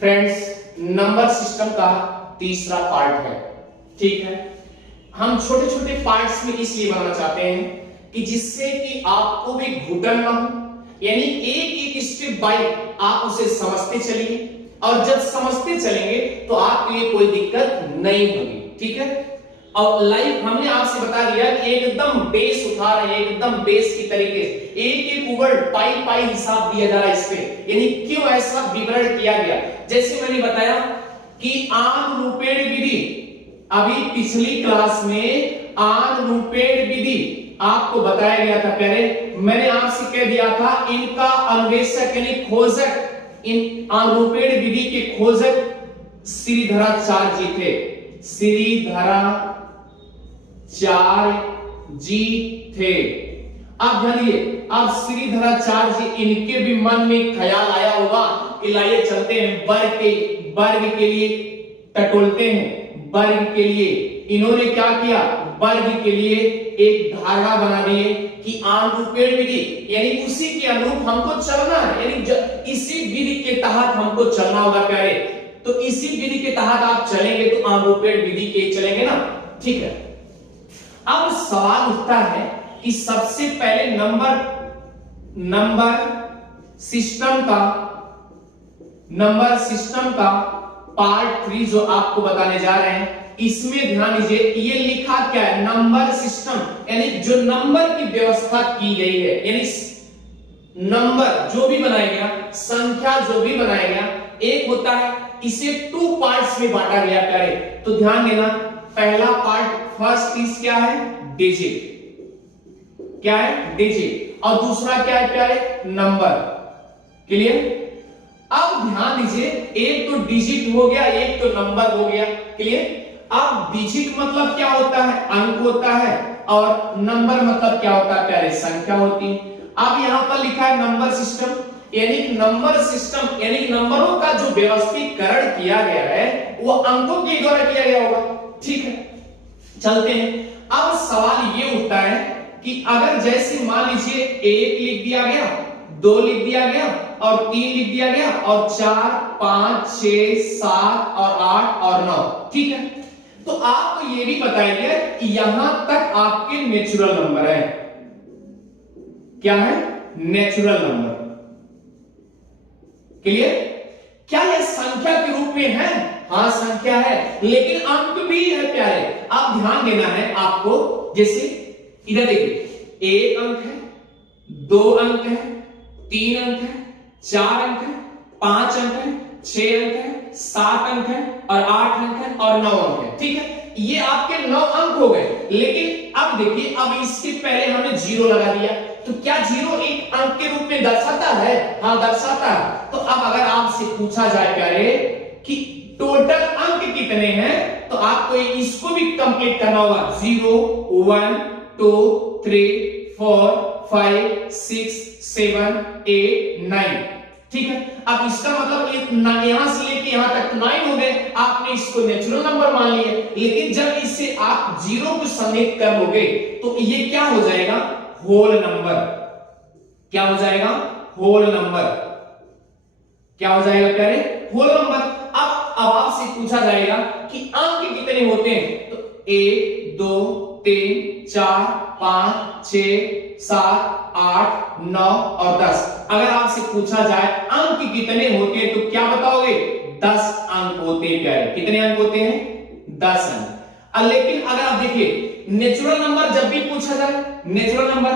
Friends, number system का तीसरा part है। ठीक है, हम छोटे छोटे पार्ट्स में इसलिए बनाना चाहते हैं कि जिससे कि आपको भी घुटन ना हो, यानी एक एक स्टेप बाय आप उसे समझते चलिए, और जब समझते चलेंगे तो आपके लिए कोई दिक्कत नहीं होगी। ठीक है, और लाइव हमने आपसे बता दिया कि एकदम बेस उठा रहे हैं, एकदम बेस की तरीके से एक एक वर्ड पाई पाई हिसाब दिया जा रहा है इस पे, यानी क्यों ऐसा विवरण किया गया। जैसे मैंने बताया कि आनरूपेण विधि, अभी पिछली क्लास में आनरूपेण विधि आपको बताया गया था। पहले मैंने आपसे कह दिया था इनका अन्वेषक यानी खोजक, इन आनरूपेण विधि के खोजक श्रीधराचार्य जी थे। श्रीधराचार्य जी थे। आप जानिए, अब श्रीधराचार्य जी, इनके भी मन में ख्याल आया होगा कि लाइए चलते हैं वर्ग के लिए टटोलते हैं। वर्ग के लिए इन्होंने क्या किया, वर्ग के लिए एक धारणा बना दी कि आनरूपेण विधि यानी उसी के अनुरूप हमको चलना है, यानी इसी विधि के तहत हमको चलना होगा प्यारे। तो इसी विधि के तहत आप चलेंगे तो आनरूपेण विधि के चलेंगे ना। ठीक है, अब सवाल उठता है कि सबसे पहले नंबर सिस्टम का पार्ट 3 जो आपको बताने जा रहे हैं, इसमें ध्यान दीजिए, ये लिखा क्या है, नंबर सिस्टम, यानी जो नंबर की व्यवस्था की गई है, यानी नंबर जो भी बनाया गया, संख्या जो भी बनाया गया, एक होता है, इसे 2 पार्ट्स में बांटा गया प्यारे। तो ध्यान देना, पहला पार्ट फर्स्ट चीज क्या है, डिजिट, क्या है, डिजिट, और दूसरा क्या है प्यारे, नंबर। क्लियर? अब ध्यान दीजिए, एक तो डिजिट हो गया, एक तो नंबर हो गया। क्लियर? अब डिजिट मतलब क्या होता है, अंक होता है, और नंबर मतलब क्या होता है प्यारे, संख्या होती है। अब यहां पर लिखा है नंबर सिस्टम, यानी नंबर सिस्टम यानी नंबरों का जो व्यवस्थीकरण किया गया है वो अंकों के द्वारा किया गया होगा। ठीक है, चलते हैं। अब सवाल ये उठता है कि अगर जैसे मान लीजिए 1 लिख दिया गया, 2 लिख दिया गया, और 3 लिख दिया गया, और 4, 5, 6, 7 और 8 और 9। ठीक है, तो आपको ये भी बताया गया कि यहां तक आपके नेचुरल नंबर है। क्या है, नेचुरल नंबर। क्लियर? क्या यह संख्या के रूप में है? हाँ, संख्या है, लेकिन अंक भी है प्यारे। आप ध्यान देना है आपको, जैसे इधर देखिए, 1 अंक है, 2 अंक है, 3 अंक है, 4 अंक है, 5 अंक है, 6 अंक है, 7 अंक है, और 8 अंक है, और 9 अंक है। ठीक है, ये आपके 9 अंक हो गए। लेकिन अब देखिए, अब इसके पहले हमने 0 लगा दिया, तो क्या 0 एक अंक के रूप में दर्शाता है? हाँ, दर्शाता है। तो अब अगर आपसे पूछा जाए प्यारे कि टोटल अंक कितने हैं, तो आपको इसको भी कंप्लीट करना होगा। 0, 1, 2, 3, 4, 5, 6, 7, 8, 9। ठीक है, अब इसका मतलब यहां से लेके यहां तक 9 हो गए, आपने इसको नेचुरल नंबर मान लिया। लेकिन जब इससे आप 0 को समेट कर लोगे तो ये क्या हो जाएगा, होल नंबर। क्या हो जाएगा, होल नंबर। क्या हो जाएगा प्यारे, होल नंबर। अब आपसे पूछा जाएगा कि अंक कितने होते हैं, तो 1, 2, 3, 4, 5, 6, 7, 8, 9 और 10। अगर आपसे पूछा जाए अंक कितने होते हैं, तो क्या बताओगे, 10 अंक होते हैं प्यारे। कितने अंक होते हैं, 10 अंक। लेकिन अगर आप देखिए, नेचुरल नंबर जब भी पूछा जाए, नेचुरल नंबर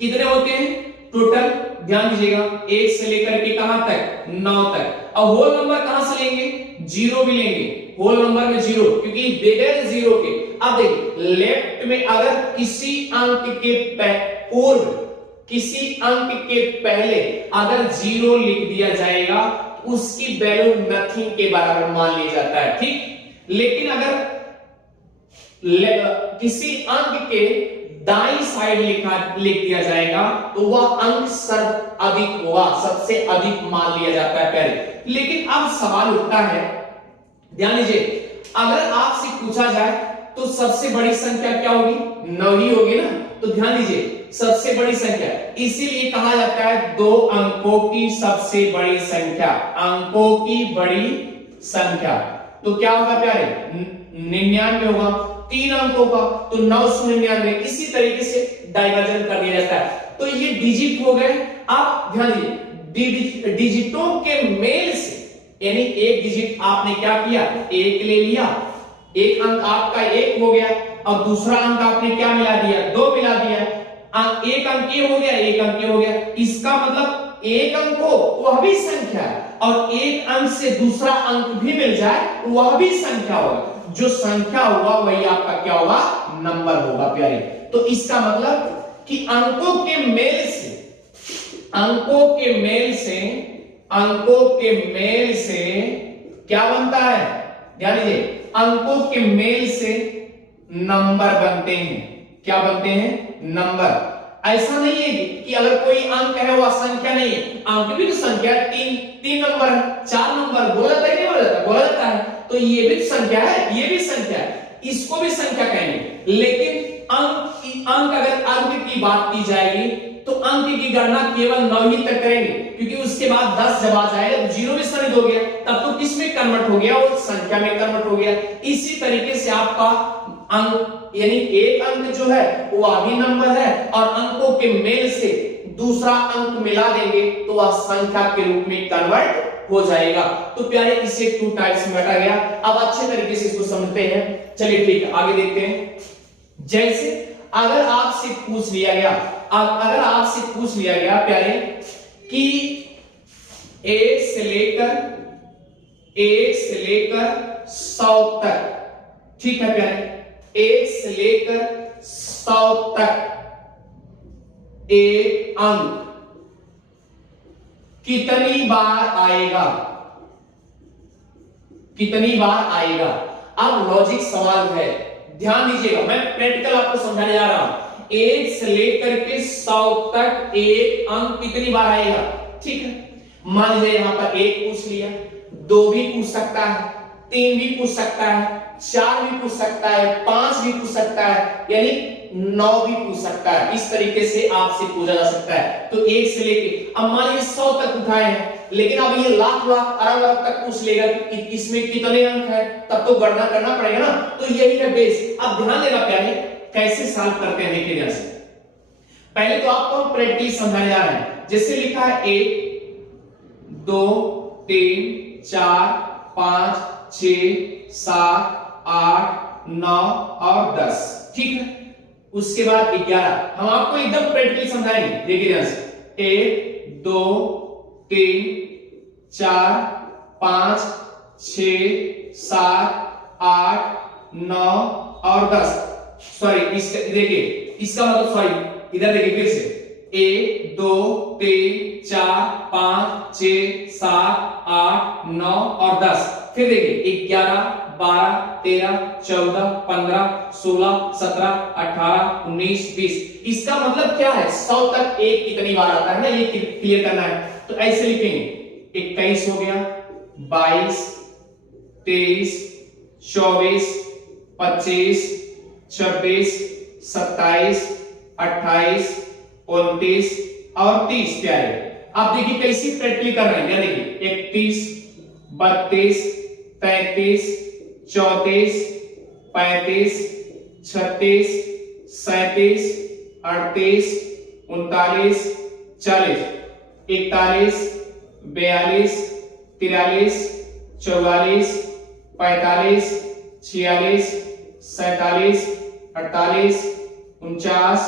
कितने होते हैं टोटल, ध्यान दीजिएगा, 1 से लेकर के कहां तक, 9 तक। और होल नंबर कहां से लेंगे, 0 भी लेंगे, होल नंबर में 0, क्योंकि बगैर 0 के। अब देखिए, लेफ्ट में अगर किसी अंक के पूर्व, किसी अंक के पहले अगर 0 लिख दिया जाएगा, उसकी वैल्यू नथिंग के बराबर मान लिया जाता है। ठीक, लेकिन अगर किसी अंक के दाईं साइड लिख दिया जाएगा तो वह अंक सर्वाधिक होगा, सबसे अधिक मान लिया जाता है पहले। लेकिन अब सवाल उठता है, ध्यान दीजिए, अगर आपसे पूछा जाए तो सबसे बड़ी संख्या क्या होगी, 9 ही होगी ना। तो ध्यान दीजिए, सबसे बड़ी संख्या, इसीलिए कहा जाता है दो अंकों की सबसे बड़ी संख्या, अंकों की बड़ी संख्या। तो क्या होगा प्यारे, 99 होगा, 3 अंकों का तो 999, इसी तरीके से डाइवर्जन कर दिया जाता है। तो ये डिजिट हो गए। आप ध्यान दीजिए, डिजिटों के मेल से, यानी एक डिजिट आपने क्या किया, एक ले लिया, एक अंक आपका 1 हो गया, और दूसरा अंक आपने क्या मिला दिया, 2 मिला दिया, एक अंक ये हो गया, एक अंक ये हो गया। इसका मतलब एक अंक हो वह भी संख्या है, और एक अंक से दूसरा अंक भी मिल जाए वह भी संख्या होगा। जो संख्या होगा वही आपका क्या होगा, नंबर होगा प्यारे। तो इसका मतलब कि अंकों के मेल से, अंकों के मेल से, अंकों के मेल से क्या बनता है, ध्यान दीजिए, अंकों के मेल से नंबर बनते हैं। क्या बनते हैं, नंबर। ऐसा नहीं है कि अगर कोई अंक है वह संख्या नहीं है, अंक भी तो संख्या, 3 नंबर है, 4 नंबर, बोला जाता है नहीं बोला जाता, बोला जाता है। तो ये भी संख्या है, ये भी संख्या है, इसको भी संख्या कहेंगे। लेकिन अंक अगर अंक की बात की जाएगी तो अंक की गणना केवल 9 ही तक करेंगे, क्योंकि उसके बाद 10 जब आ जाएगा तो 0 में शामिल हो गया, तब तो किस में कन्वर्ट हो गया, वो संख्या में कन्वर्ट हो गया। इसी तरीके से आपका अंक, यानी एक अंक जो है वह भी नंबर है, और अंकों के मेल से दूसरा अंक मिला देंगे तो वह संख्या के रूप में कन्वर्ट हो जाएगा। तो प्यारे इसे 2 टाइप्स में बांटा गया। अब अच्छे तरीके से इसको समझते हैं। चलिए ठीक है, आगे देखते हैं। जैसे अगर आपसे पूछ लिया गया, अगर आपसे पूछ लिया गया प्यारे कि 1 से लेकर 100 तक, ठीक है प्यारे, 1 से लेकर 100 तक एक अंक कितनी बार आएगा, कितनी बार आएगा। अब लॉजिक सवाल है, ध्यान दीजिएगा, मैं प्रैक्टिकल आपको समझाने जा रहा हूं। 1 से लेकर के 100 तक एक अंक कितनी बार आएगा, ठीक है। मान लीजिए यहां पर 1 पूछ लिया, 2 भी पूछ सकता है, 3 भी पूछ सकता है, 4 भी पूछ सकता है, 5 भी पूछ सकता है, यानी 9 भी पूछ सकता है। इस तरीके से आपसे पूछा जा सकता है। तो 1 से लेके, अब मान लीजिए 100 तक उठाए हैं, लेकिन अब ये लाख अरब तक पूछ लेगा कि इसमें कितने अंक है, तब तो गणना करना पड़ेगा ना। तो यही है बेस। अब ध्यान देना प्यारे, कैसे सॉल्व करते हैं देखिए। जैसे पहले तो आपको हम प्रैक्टिकली समझाने जा रहे हैं। जैसे लिखा है 1 2 3 4 5 6 7 8 9 और 10, ठीक है। उसके बाद 11, हम आपको एकदम प्रैक्टिकली समझाएंगे। देखिए ध्यान से, 1 2 3 4 5 6 7 8 9 और 10। सॉरी, देखिए इसका मतलब, सॉरी इधर देखिए फिर से, 1 2 3 4 5 6 7 8 9 और 10। फिर देखिए 11 12 13 14 15 16 17 18 19 20। इसका मतलब क्या है, 100 तक एक कितनी बार आता है ना, ये क्लियर करना है। तो ऐसे लिखेंगे, 21 हो गया, 22 23 24 25 26 27 28 29 और 30 प्यारे। आप देखिए कैसी प्रैक्टिकली कर रहे हैं। देखिए 31 32 33 34 35 36 37 38 39 40 41 42 43 44 45 46 47 48 49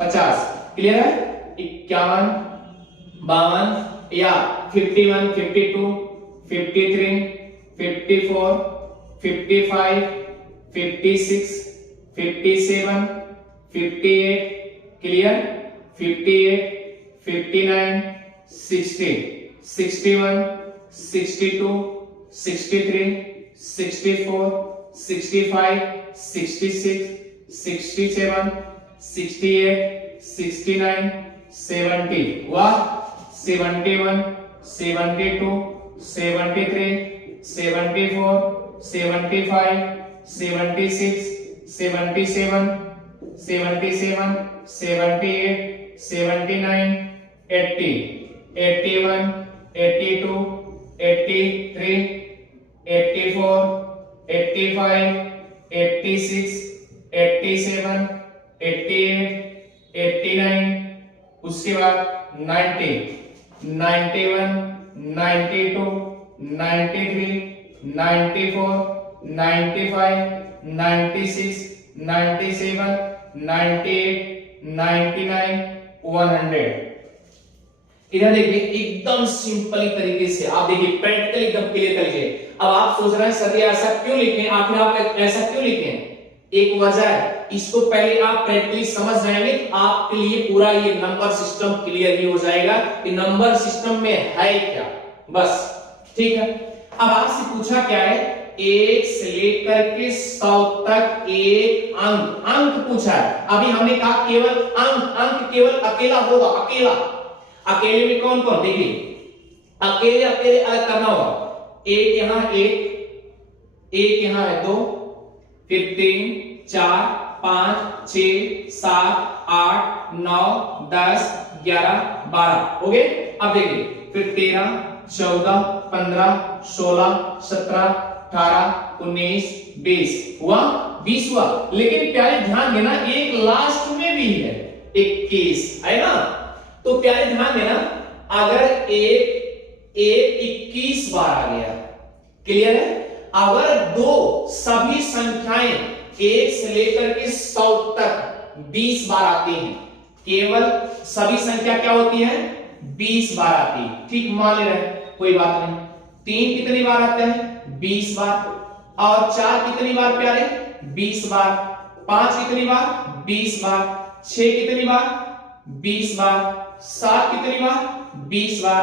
50। क्लियर है। 51 52 या 51 52 53 54 55 56 57 58। क्लियर। 58 59 60 61 62 63 64 65 66 67 68 69 70 हुआ। 71 72 73 74 75 76 77 77 78 79, 80, 81, 82, 83, 84, 85, 86, 87, 88, 89, उसके बाद 90, 91, 92, 93, 94, 95, 96, 97, 98, 99, 100। इधर देखिए एकदम सिंपली तरीके से आप देखिए प्रैक्टिकली एकदम क्लियर करिए। अब आप सोच रहे हैं सर ये ऐसा क्यों लिखे, आपने आप ऐसा क्यों लिखे? एक वजह है, इसको पहले आप प्रैक्टिकली समझ जाएंगे आपके लिए पूरा ये नंबर सिस्टम क्लियर ही हो जाएगा कि नंबर सिस्टम में है क्या, बस ठीक है। अब आपसे पूछा क्या है, 1 से लेकर के 100 तक एक अंक, अंक पूछा है। अभी हमने कहा केवल अंक, अंक केवल अकेला होगा, अकेला। अकेले में कौन कौन, देखिए अकेले अकेले अलग करना होगा। एक यहां एक यहां है 2, फिर 3, 4, 5, 6, 7, 8, 9, 10, 11, 12 हो गए। अब देखिए फिर 13, 14, 15, 16, 17, 18, 19, 20 हुआ, 20 हुआ। लेकिन प्यारे ध्यान देना एक लास्ट में भी है, 21 है ना। तो प्यारे ध्यान देना, अगर एक 21 बार आ गया, क्लियर है। अगर दो सभी संख्याएं 1 से लेकर के 100 तक 20 बार आती हैं, केवल सभी संख्या क्या होती है, 20 बार आती है, ठीक मान ले रहे हैं, कोई बात नहीं। 3 कितनी बार आते हैं, 20 बार। और 4 कितनी बार प्यारे, 20 बार। 5 कितनी बार, 20 बार। 6 कितनी बार, 20 बार। 7 कितनी बार, 20 बार।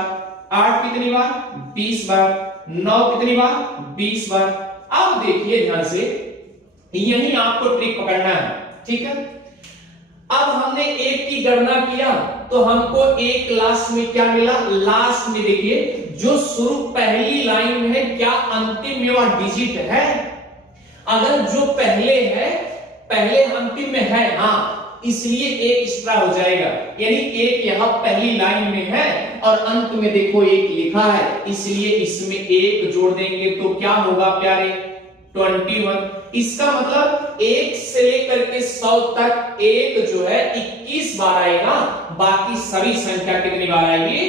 8 कितनी बार, 20 बार। 9 कितनी बार, 20 बार। अब देखिए ध्यान से, यही आपको ट्रिक पकड़ना है, ठीक है। अब हमने एक की गणना किया तो हमको एक लास्ट में क्या मिला, लास्ट में देखिए जो शुरू पहली लाइन में है क्या अंतिम में वह डिजिट है। अगर जो पहले है, पहले अंतिम में है, हाँ, इसलिए एक एक्स्ट्रा हो जाएगा, यानी एक यहां पहली लाइन में है और अंत में देखो एक लिखा है, इसलिए इसमें एक जोड़ देंगे तो क्या होगा प्यारे, 21। इसका मतलब 1 से लेकर के 100 तक एक जो है 21 बार आएगा, बाकी सभी संख्या कितनी बार आएगी,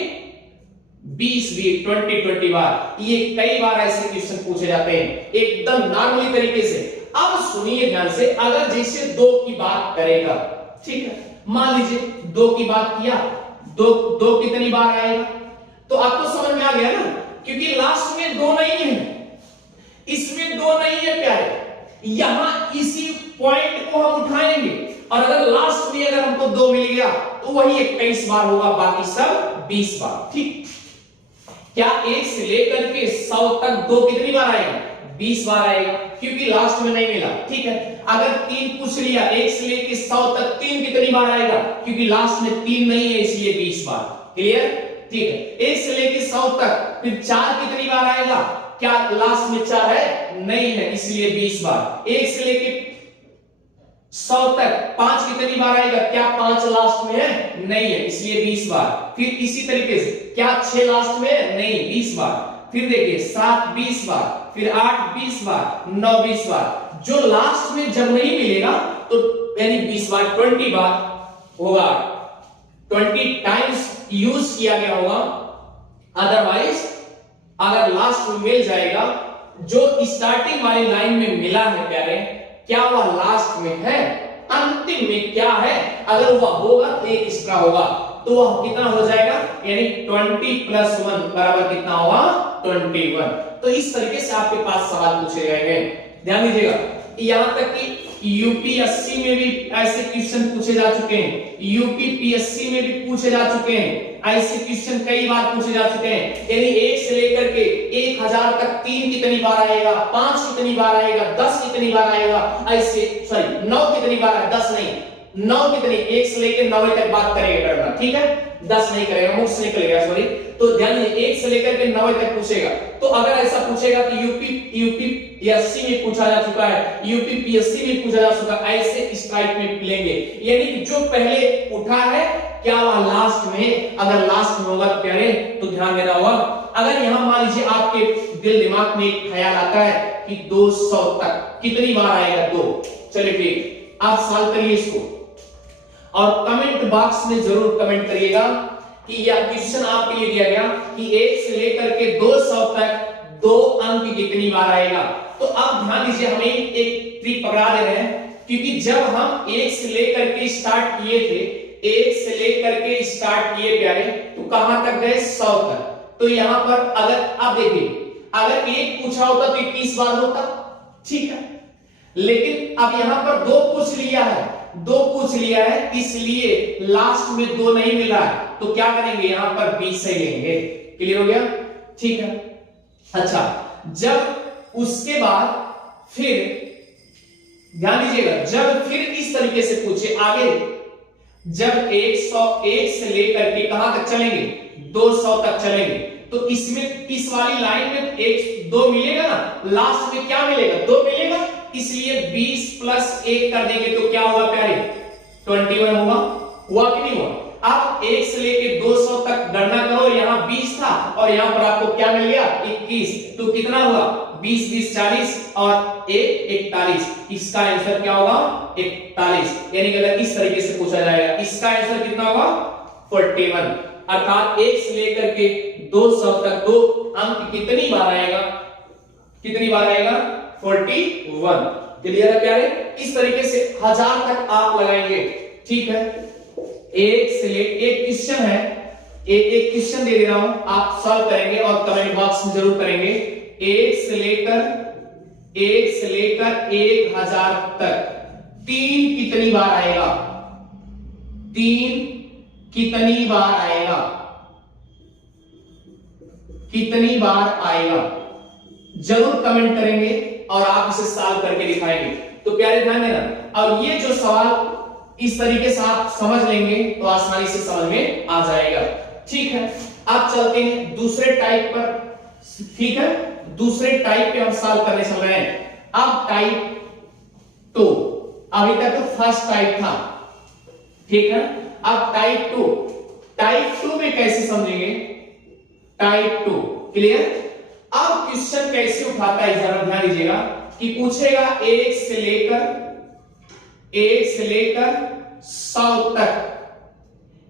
20 20 बार। ये कई बार ऐसे क्वेश्चन पूछे जाते हैं एकदम नॉर्मली तरीके से। अब सुनिए ध्यान से, अगर जैसे 2 की बात करेगा, ठीक है, मान लीजिए 2 की बात किया, दो कितनी बार आएगा, तो आपको समझ में आ गया ना, क्योंकि लास्ट में 2 नहीं है, इसमें 2 नहीं है प्यारे, यहां इसी पॉइंट को हम उठाएंगे और अगर लास्ट में अगर हमको 2 मिल गया तो वही 21 बार होगा, बाकी सब 20 बार, ठीक। क्या 1 से लेकर के 100 तक 2 कितनी बार आएगा, 20 बार आएगा, क्योंकि लास्ट में नहीं मिला, ठीक है। अगर 3 पूछ लिया, 1 से लेकर 100 तक 3 कितनी बार आएगा, क्योंकि लास्ट में 3 नहीं है, इसलिए 20 बार, क्लियर, ठीक है। 1 से लेकर 100 तक फिर 4 कितनी बार आएगा, क्या लास्ट में 4 है, नहीं है, इसलिए 20 बार। 1 से लेके 100 तक 5 कितनी बार आएगा, क्या 5 लास्ट में है, नहीं है, इसलिए 20 बार। फिर इसी तरीके से क्या 6 लास्ट में है, नहीं, 20 बार। फिर देखिए 7 20 बार, फिर 8 20 बार, 9 20 बार। जो लास्ट में जब नहीं मिलेगा तो यानी 20 बार, 20 बार होगा, 20 टाइम्स यूज किया गया होगा। अदरवाइज अगर लास्ट में मिल जाएगा, जो स्टार्टिंग वाली लाइन में मिला है प्यारे, क्या वह लास्ट में है, अंतिम में क्या है, अगर वह होगा तो एक एक्स्ट्रा होगा, तो वह कितना हो जाएगा, यानी 20 + 1 बराबर कितना होगा, 21। तो इस तरीके से आपके पास सवाल पूछे जाएंगे, ध्यान दीजिएगा। यहां तक कि यूपीएससी में भी ऐसे क्वेश्चन पूछे जा चुके हैं, यूपीपीएससी में भी पूछे जा चुके हैं, ऐसे क्वेश्चन कई बार पूछे जा चुके हैं। यानी 1 से लेकर के 1000 तक 3 कितनी बार आएगा, 5 कितनी बार आएगा, 10 कितनी बार आएगा, ऐसे सॉरी 9 कितनी बार है, 10 नहीं, 9 कितनी, 1 से लेकर 9 तक बात करेगा करना, ठीक है, 10 नहीं करेगा, मुख से निकलेगा, सॉरी। तो ध्यान दीजिए 1 से लेकर के 9 तक पूछेगा, तो अगर ऐसा पूछेगा तो यूपीएससी में पूछा जा चुका है, यूपीपीएससी में पूछा जा चुका है, ऐसे स्ट्राइक में लेंगे, यानी जो पहले उठा है क्या हुआ लास्ट में, अगर लास्ट में होगा तो प्यारे तो ध्यान देना होगा। अगर यहां मान लीजिए आपके दिल दिमाग में एक ख्याल आता है कि 200 तक कितनी बार आएगा, 2, चलिए ठीक, आप सॉल्व करिए इसको और कमेंट बॉक्स में जरूर कमेंट करिएगा कि यह क्वेश्चन आपके लिए दिया गया कि 1 से लेकर के 200 तक 2 अंक कितनी बार आएगा। तो अब ध्यान दीजिए, हमें एक ट्रिक पकड़ा दे रहे हैं, क्योंकि जब हम 1 से लेकर के स्टार्ट किए थे, 1 से लेकर के स्टार्ट किए प्यारे, तो कहां तक गए, 100 तक। तो यहां पर अगर आप देखिए, अगर 1 पूछा होता तो 21 बार होता, ठीक है, लेकिन अब यहां पर 2 पूछ लिया है, 2 पूछ लिया है, इसलिए लास्ट में 2 नहीं मिला है, तो क्या करेंगे, यहां पर 20 से लेंगे। क्लियर हो गया, ठीक है। अच्छा, जब उसके बाद फिर ध्यान दीजिएगा, जब फिर इस तरीके से पूछे आगे, जब 101 से लेकर के कहां तक चलेंगे, 200 तक चलेंगे, तो इसमें इस वाली लाइन में 1 2 मिलेगा ना, लास्ट में क्या मिलेगा, 2 मिलेगा, इसलिए 20 प्लस 1 कर देंगे तो क्या होगा प्यारे, 21 होगा। हुआ कि नहीं हुआ। अब 1 से लेके 200 तक गणना करो, यहां 20 था और यहां पर आपको क्या मिल गया, 21, तो कितना हुआ, 20 20 40 और 1 41, इसका आंसर क्या होगा, 41। यानी कि अगर इस तरीके से पूछा जाएगा, इसका आंसर कितना होगा, 41। अर्थात 1 से लेकर के 200 तक 2 अंक कितनी बार आएगा, कितनी बार आएगा, 41। क्लियर है प्यारे। इस तरीके से 1000 तक आप लगाएंगे, ठीक है। एक से ले एक क्वेश्चन है, एक क्वेश्चन दे दे रहा हूं, आप सॉल्व करेंगे और कमेंट बॉक्स में जरूर करेंगे। 1 से लेकर 1000 तक 3 कितनी बार आएगा, 3 कितनी बार आएगा, कितनी बार आएगा, जरूर कमेंट करेंगे और आप इसे सॉल्व करके दिखाएंगे। तो प्यारे ध्यान देना, और ये जो सवाल इस तरीके से आप समझ लेंगे तो आसानी से समझ में आ जाएगा, ठीक है। अब चलते हैं दूसरे टाइप पर, ठीक है, दूसरे टाइप पे हम सॉल्व करने चल रहे हैं। अब टाइप 2, अभी तक तो फर्स्ट टाइप था, ठीक है। अब टाइप 2, टाइप 2 में कैसे समझेंगे, टाइप 2, क्लियर। अब क्वेश्चन कैसे उठाता है जरा ध्यान दीजिएगा, कि पूछेगा 1 से लेकर 100 तक,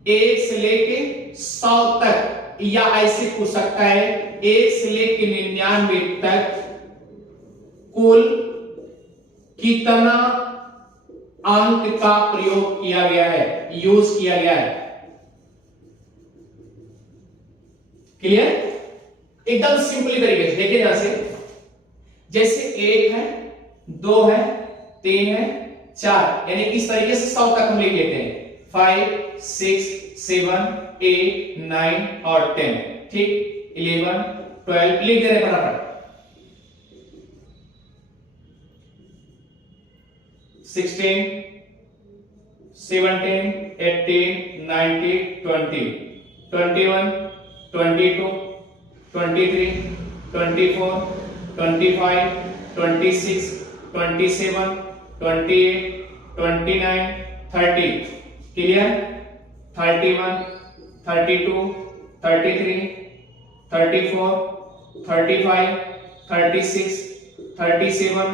1 से लेके 100 तक, या ऐसे पूछ सकता है 1 से लेके 99 तक कुल कितना अंक का प्रयोग किया गया है, यूज किया गया है। क्लियर, एकदम सिंपली तरीके से देखिए यहां से, जैसे 1 है, 2 है, 3 है, 4, यानी इस तरीके से 100 तक हम लिख लेते हैं, 5 6 7 8 9 और 10, ठीक, 11 12 लिख दे रहे हैं फटाफट। 16 17 18 19 20 21 22 23 24 25 26 27 28 29 30, क्लियर, 31 32 33 34 35 36 37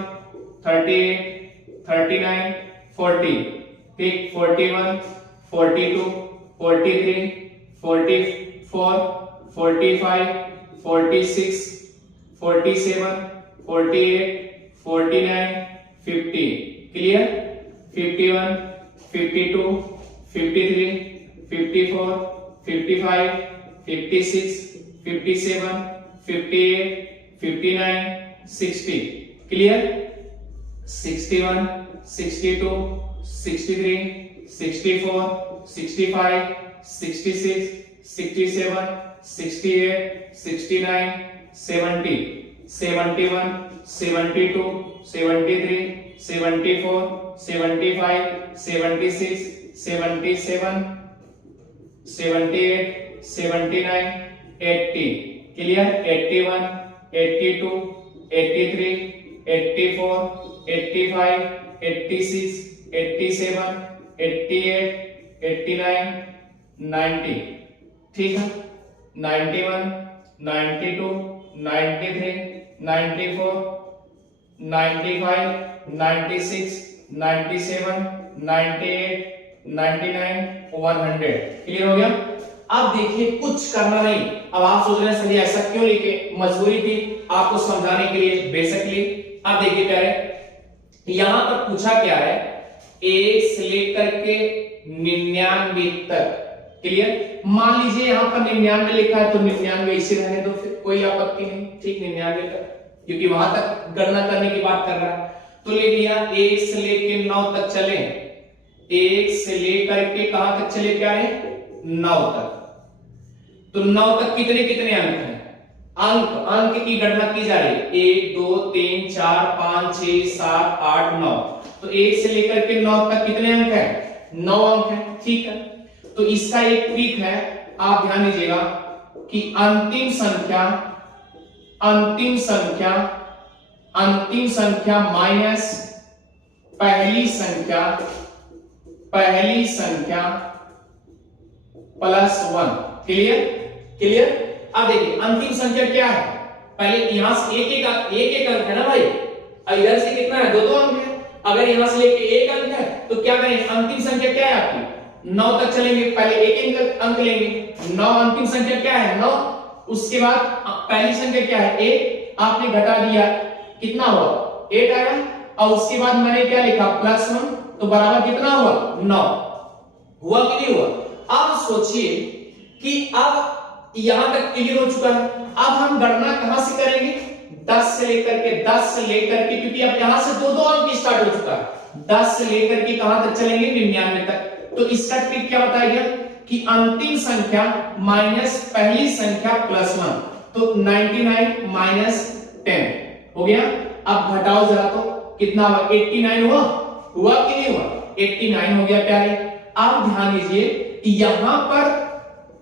38 39 40, ठीक, 41 42 43 44 45 46 47 48 49 50, क्लियर, 51 52 53 54 55 56 57 58 59 60, क्लियर, 61 62 63 64 65 66 67 68 69 70 71 72 73 74 75 76 77 78 79 80, क्लियर, 81 82 83 84 85 86 87 88 89 90, ठीक है, 91, 92, 93, 94, 95, 96, 97, 98, 99, 100। क्लियर हो गया? अब देखिए कुछ करना नहीं। अब आप सोच रहे हैं सर ऐसा क्यों लिखे, मजबूरी थी आपको समझाने के लिए, बेसिकली। अब देखिए प्यारे, यहां पर पूछा क्या है, 1 से लेकर के 99 तक। क्लियर? मान लीजिए यहां पर 99 लिखा है तो 99 इसे रहने दो, फिर कोई आपत्ति नहीं, ठीक, 99 तक, क्योंकि वहां तक गणना करने की बात कर रहा है। तो ले लिया 1 से लेकर 9 तक चले, 1 से लेकर के कहां तक चले प्यारे, 9 तक। तो 9 तक कितने कितने अंक हैं? अंक की गणना की जा रही है, 1 2 3 4 5 6 7 8 9। तो 1 से लेकर के 9 तक कितने अंक हैं? 9 अंक हैं, ठीक है। तो इसका एक ट्रिक है, आप ध्यान दीजिएगा कि अंतिम संख्या माइनस पहली संख्या प्लस 1। क्लियर? अब देखिए अंतिम संख्या क्या है, पहले यहां से एक अंक है ना भाई, इधर से कितना है, दो अंक है। अगर यहां से लेके एक अंक है तो क्या करें, अंतिम संख्या क्या है आपकी, 9 तक चलेंगे, पहले एक अंक लेंगे, 9 अंतिम संख्या क्या है, 9। उसके बाद पहली संख्या क्या है, 1, आपने घटा दिया, कितना हुआ, 8 आया। और उसके बाद मैंने क्या लिखा, +1, तो बराबर कितना हुआ, 9। हुआ कि नहीं हुआ? अब सोचिए कि अब यहां तक क्लियर हो चुका है। अब हम गणना कहां से करेंगे, 10 से लेकर के, क्योंकि अब यहां से दो अंक स्टार्ट हो चुका है, 10 से लेकर के कहां तक चलेंगे, 99 तक। तो इसका ट्रिक क्या बताया कि अंतिम संख्या माइनस पहली संख्या +1, तो 99 माइनस 10 हो गया। अब घटाओ जरा, तो कितना हुआ, 89 हुआ कि नहीं हुआ, 89 हो गया प्यारे। अब ध्यान दीजिए यहां पर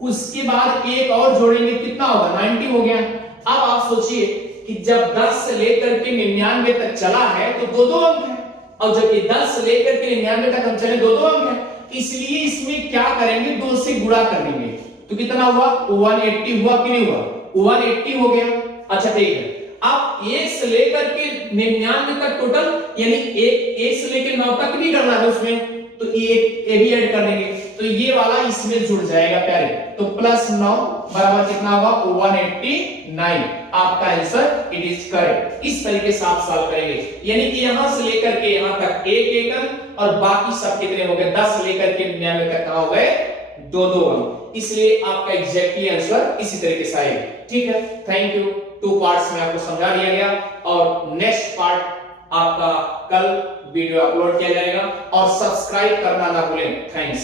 उसके बाद एक और जोड़ेंगे, कितना होगा, 90 हो गया। अब आप सोचिए कि जब 10 से लेकर के 99 तक चला है तो दो अंक है, और जब ये 10 से लेकर के 99 तक हम चले, दो अंक है, इसलिए इसमें क्या करेंगे, 2 से गुणा कर देंगे। तो कितना हुआ, 180 हुआ कि नहीं हुआ, 180 हो गया। अच्छा ठीक है, अब 1 से लेकर के 99 तक टोटल, यानी 1 से लेकर 9 तक भी करना है उसमें, तो ये भी ऐड कर देंगे, तो ये वाला इसमें जुड़ जाएगा प्यारे। तो +9 बराबर कितना होगा, 189। आपका आंसर इट इज करेक्ट। इस तरीके से आप सॉल्व करेंगे, यानी कि यहां से लेकर के यहां तक एक अंक, और बाकी सब कितने हो गए, 10 से लेकर के 99 तक कहां हो गए, दो अंक। इसलिए आपका एग्जैक्टली आंसर इसी तरीके से आएगा। ठीक है, थैंक यू। 2 पार्ट्स में आपको समझा दिया गया, और नेक्स्ट पार्ट आपका कल वीडियो अपलोड किया जाएगा, और सब्सक्राइब करना ना भूलें। थैंक्स।